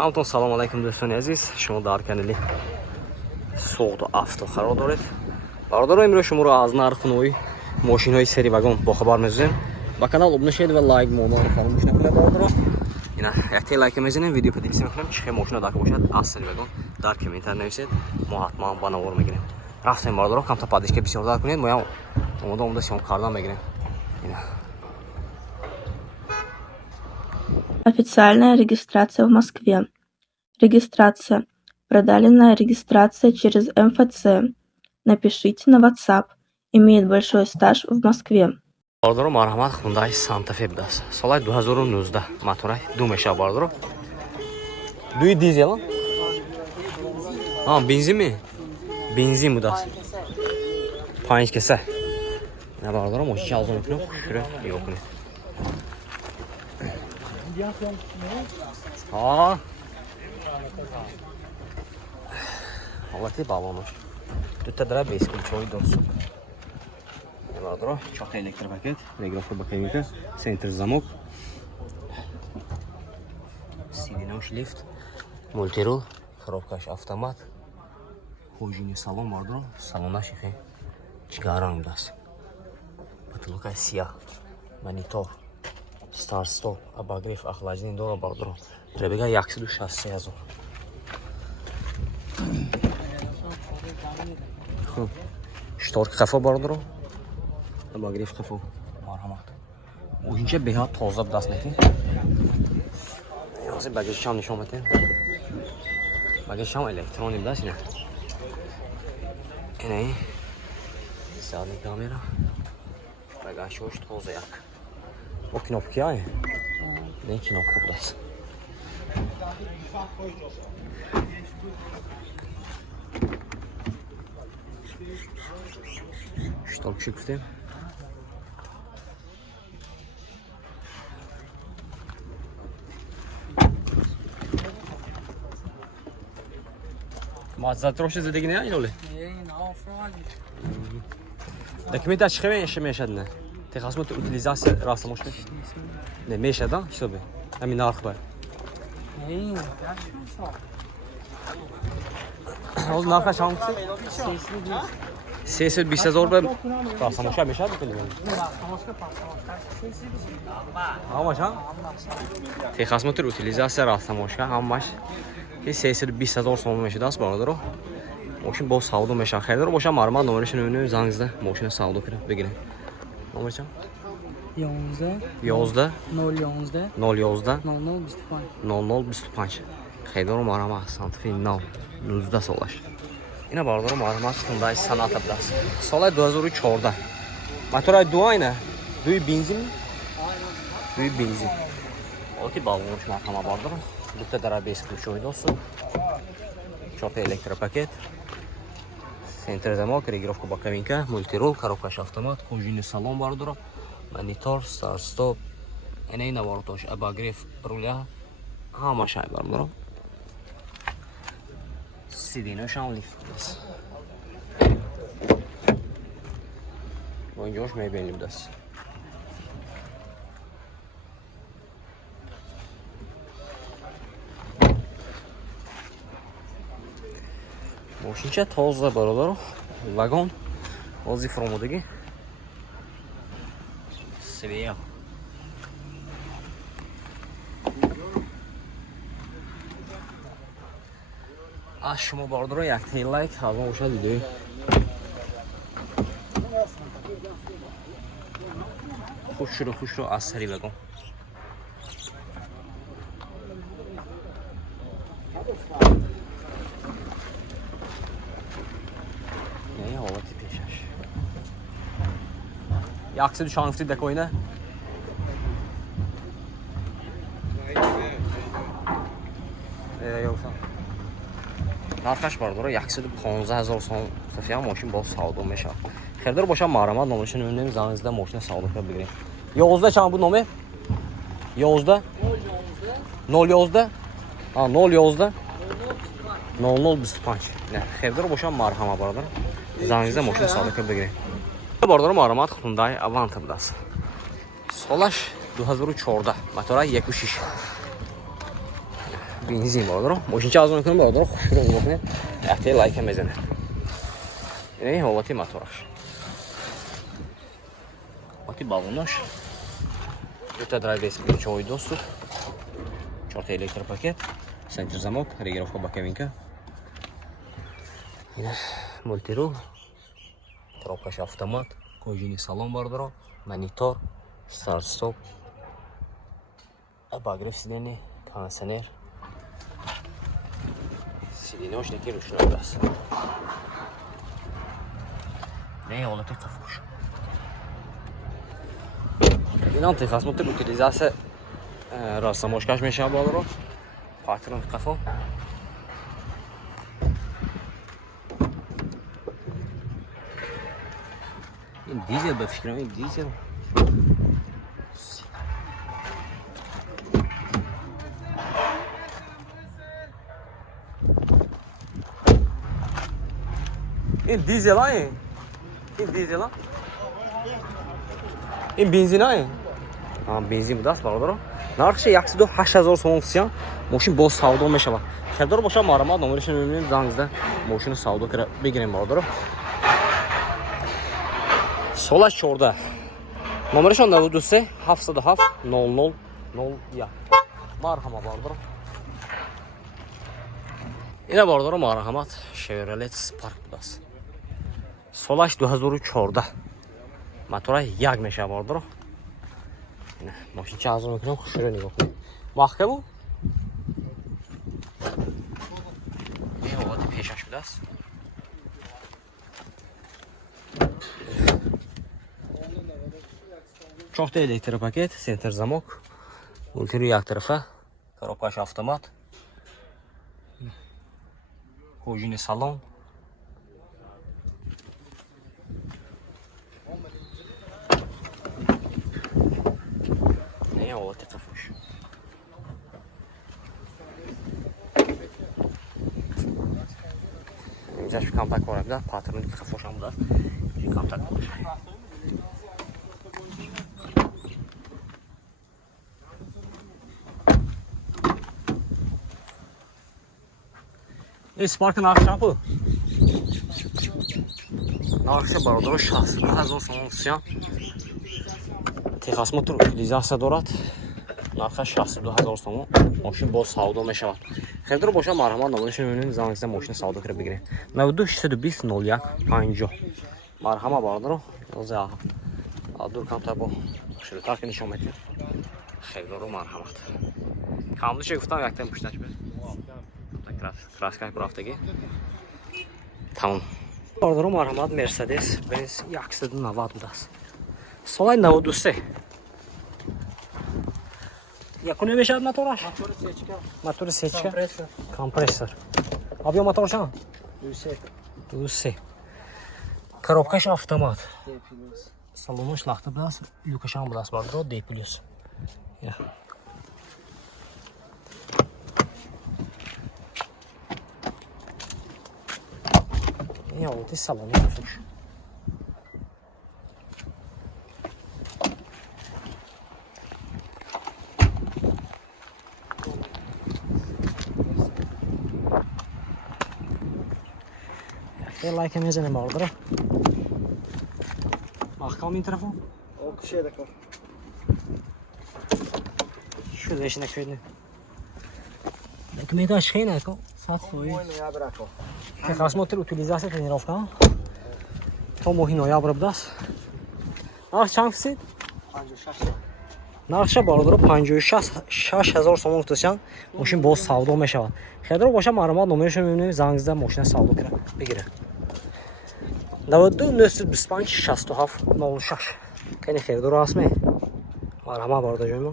همتون سلام علیکم دوستان عزیز، شما در کانال سوخت افت قرار دارید. برادر امروز شما رو از نرخ نوی ماشین های سری واگن با خبر می‌ذاریم. با کانال ابونه شید و لایک مونو فراموش نکنید برادر. اینا یک لایک می‌زنید، ویدیو پدیکسی می‌کنم چه ماشین داخل باشد از سری واگن در کامنت نویسید، ما حتما بانور می‌گیریم. رفتیم برادر، کم تا پادیش بسیار دار کنید، ما اومده شما کاردان می‌گیریم. اینا Официальная регистрация в Москве. Регистрация. Продленная регистрация через МФЦ. Напишите на WhatsApp. Имеет большой стаж в Москве. برادر مرحمت خوندای سانتا فی بدست. سال 2019 موتورای دو میشه برادر. دوی دیزل؟ بنزین می؟ بنزین بدست. 5 کسه. نه برادر ماشین از اون کنه خوشره نگاه کنید. حالتی بالانش. دو تا در 20 کیلویی دوست. برادر چهار تا الکتریک پاکت، تلگراف بکنید. سنتر زمک. سیدینوش لیفت. مولتیرول، коробкаш автомат. Хожини салон برادر، салонаш خیلی چیکاران دست. потолок سیاه. монитор. старт стоп, обогрев, охлаждение дорого برادر. Пробега 163,000. خوب. شتارک خفا برادر. обогрев خفا. مرحمت. اینجا به ها تازه دست میتین. از багажش هم نشون میتین. багажش هم الکترونیک دست نه. اینه. سادی کامera. багажش تازه یک. با کاناپی های. نه کاناپی دست. شتارک شکفتیم. معذرت روش زدگی نه اینولی. دکمنت اش خیلی میشه میشد نه. تخصص utilizație راستموش نه میشه دا چی به همین نرخ باید. از نرخش هم چی؟ 320,000 به راستموش میشه بکنیم. همش هم؟ تخصص utilizație راستموش همش که 320,000 سوم میشه دست برادر. ماشین با سعودو میشه خیلی رو باشه مرمت نمرش نمی‌نوی زنگزده ماشین سعودو کنه بگیریم. نمره چند؟ 11 011 0025 خیلی رو مرمت سانتفی نو 19 سالش. اینا برادر مرمت خوندای صنعت بدست. سال 2014 موتور دو اینه دوی بنزین اوکی بالونش مرحمت برادر. دو تا در 20 کیلویی دوست. 4 تا الکتریک پاکت. سنتر زمک، رегировка با کابینка, مولتیرول, коробкаш автомат, кожаный салон برادر. монитор, старт стоп. اینه نوارتاش обогрев руля. همش های برادر. سیدینوش هم لیفت دست. با اینجاش میبینیم دست. ماشین چه تازه برادر. واگن بازی فرمودگی. سویا. از شما برادر یک تا لایک حالا اوشا دیدی. خوش رو از سری واگن. نه حالتی پیشش. یکسه دو شانفتی دکوینه. نرخش برادر 115,000 سوم صفیه ماشین با سعودو میشه. خیلی رو باشه مرمت نمرش نمی‌نویم زنگزده ماشین سعودو کنه بگیریم. 11 چند بود نامه؟ 11 011 011 0025 نه خیلی رو باشه مرحمت برادر زنگزده ماشین سعودو کنه بگیریم. برادر مرحمت خوندای اوانت بدست. سالش 2014 موتور 1.6 benzin bardır. Moşinçi az önce bardır. Xuşuru olmakını əhtiyə like məzənə. Yəni, havati motoraş. Havati balonlaş. Это драйвес ключевой доступ. 4 электропакет. Центр замок. Регулировка боковинка. Yine multirul. Коробкаsh автомат. Кожаный салон барdır. Монитор. Старт-стоп. Обогрев сидений. Кондиционер. Сиденёчники ручной газ. Не, он это кафуш. این антихасмотр утилизация рассамошкаш мешава болро. Патрон кафо. این دیزل به فکرم این دیزل. این دیزل های؟ این دیزل ها؟ این بنزین های؟ بنزین بود است برادر. نرخش 108,000 سوم است. ماشین با سودا میشود. خریدار باشه مرمت نمرش میبینیم زنگزده ماشین سودا کرد بگیریم برادر. سالش 14. نمرشان 93 77 00 01. مرحمت برادر. اینا برادر مرحمت شیورلت سپارک بود است. سالش 2014. موتور یک میشه برادر. نه ماشین چه ازم میکنم خوشش نگاه کنید. وقت بود؟ یه وقتی پیشش بود است. چهار تا الکتروپاکت، سنتر زمک، مولتیرو یک طرفه، коробкаsh автомат, کожاный салон. نه حالت کفوش. اینجاش کامپکت کار می‌داد، پاترن کفوش هم بود. این کامپکت کارش. اسپارک نقشه بود. نقشه برادر 62,000 سوم سیان. تخصمات رو utilizatsiya دارد. نرخ 62,000 سوم. ماشین با سودا میشود. خریدار باشه مرحمت نمایش می‌بینیم زنگزده ماشین سودا کرده بگیریم. 92 620 01 50. مرحمت برادر. روزا. دور کامتر با شروع تاک نشون میده. خریدار مرحمت. کاملش گفتم یک تیم پشتش بده. Краска برفتگی. تمام. برادر مرحمت مرسدس بنز 190 بود است. سال 93. یکونه میشد موتورش؟ موتور سیچکا. کامپرسور. آبیا موتورشان؟ 2 коробкаsh автомат. Салонош лахта بود است. لوکشان بود است برادر دی پلیس. یا. یا اوتی سالانی فروش. یه لایک میزنیم برادر. محکم این طرفو. O kişiye de kal. Şurada işine köyünü. Документы ашхина ко сафои. Ya bırak o. Техосмотр утилизация тренировка. То моҳи ноябр будааст. Нарх чанд фисед? 56. Нархша бародаро 56,000 сом гуфтасан. Мошин боз савдо мешавад. Хедар боша маълумот номерашро мебинем занг зада мошина савдо кира бигира. 92 925 67 06. Хеле хедар расме. Марҳамат бародарҷоимо.